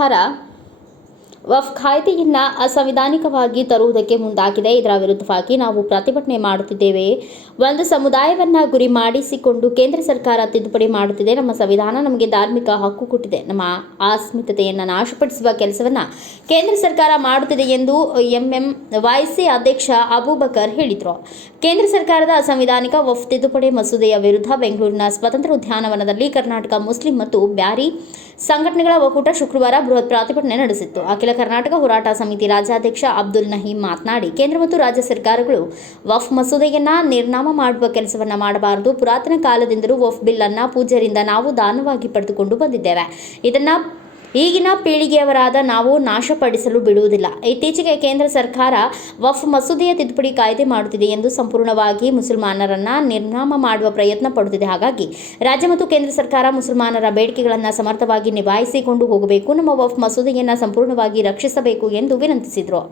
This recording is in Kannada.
ಸರ್ಕಾರ ವಕ್ಫ್ ಕಾಯ್ದೆಯನ್ನು ಅಸಂವಿಧಾನಿಕವಾಗಿ ತರುವುದಕ್ಕೆ ಮುಂದಾಗಿದೆ. ಇದರ ವಿರುದ್ಧವಾಗಿ ನಾವು ಪ್ರತಿಭಟನೆ ಮಾಡುತ್ತಿದ್ದೇವೆ. ಒಂದು ಸಮುದಾಯವನ್ನು ಗುರಿ ಮಾಡಿಸಿಕೊಂಡು ಕೇಂದ್ರ ಸರ್ಕಾರ ತಿದ್ದುಪಡಿ ಮಾಡುತ್ತಿದೆ. ನಮ್ಮ ಸಂವಿಧಾನ ನಮಗೆ ಧಾರ್ಮಿಕ ಹಕ್ಕು ಕೊಟ್ಟಿದೆ. ನಮ್ಮ ಅಸ್ಮಿತೆಯನ್ನು ನಾಶಪಡಿಸುವ ಕೆಲಸವನ್ನು ಕೇಂದ್ರ ಸರ್ಕಾರ ಮಾಡುತ್ತಿದೆ ಎಂದು ಎಂಎಂವೈಸಿ ಅಧ್ಯಕ್ಷ ಅಬೂಬಕರ್ ಹೇಳಿದರು. ಕೇಂದ್ರ ಸರ್ಕಾರದ ಅಸಂವಿಧಾನಿಕ ವಕ್ಫ್ ತಿದ್ದುಪಡಿ ಮಸೂದೆಯ ವಿರುದ್ಧ ಬೆಂಗಳೂರಿನ ಸ್ವತಂತ್ರ ಉದ್ಯಾನವನದಲ್ಲಿ ಕರ್ನಾಟಕ ಮುಸ್ಲಿಂ ಮತ್ತು ಬ್ಯಾರಿ ಸಂಘಟನೆಗಳ ಒಕ್ಕೂಟ ಶುಕ್ರವಾರ ಬೃಹತ್ ಪ್ರತಿಭಟನೆ ನಡೆಸಿತ್ತು. ಅಖಿಲ ಕರ್ನಾಟಕ ಹೋರಾಟ ಸಮಿತಿ ರಾಜ್ಯಾಧ್ಯಕ್ಷ ಅಬ್ದುಲ್ ನಹೀಂ ಮಾತನಾಡಿ, ಕೇಂದ್ರ ಮತ್ತು ರಾಜ್ಯ ಸರ್ಕಾರಗಳು ವಕ್ಫ್ ಮಸೂದೆಯನ್ನು ನಿರ್ನಾಮ ಮಾಡುವ ಕೆಲಸವನ್ನು ಮಾಡಬಾರದು. ಪುರಾತನ ಕಾಲದಿಂದಲೂ ವಕ್ಫ್ ಬಿಲ್ ಅನ್ನು ಪೂಜ್ಯರಿಂದ ನಾವು ದಾನವಾಗಿ ಪಡೆದುಕೊಂಡು ಬಂದಿದ್ದೇವೆ. ಇದನ್ನು ಈಗಿನ ಪೀಳಿಗೆಯವರಾದ ನಾವು ನಾಶಪಡಿಸಲು ಬಿಡುವುದಿಲ್ಲ. ಇತ್ತೀಚೆಗೆ ಕೇಂದ್ರ ಸರ್ಕಾರ ವಕ್ಫ್ ಮಸೂದೆಯ ತಿದ್ದುಪಡಿ ಕಾಯ್ದೆ ಮಾಡುತ್ತಿದೆ ಎಂದು ಸಂಪೂರ್ಣವಾಗಿ ಮುಸಲ್ಮಾನರನ್ನು ನಿರ್ನಾಮ ಮಾಡುವ ಪ್ರಯತ್ನ ಪಡುತ್ತಿದೆ. ಹಾಗಾಗಿ ರಾಜ್ಯ ಮತ್ತು ಕೇಂದ್ರ ಸರ್ಕಾರ ಮುಸಲ್ಮಾನರ ಬೇಡಿಕೆಗಳನ್ನು ಸಮರ್ಥವಾಗಿ ನಿಭಾಯಿಸಿಕೊಂಡು ಹೋಗಬೇಕು. ನಮ್ಮ ವಕ್ಫ್ ಮಸೂದೆಯನ್ನು ಸಂಪೂರ್ಣವಾಗಿ ರಕ್ಷಿಸಬೇಕು ಎಂದು ವಿನಂತಿಸಿದರು.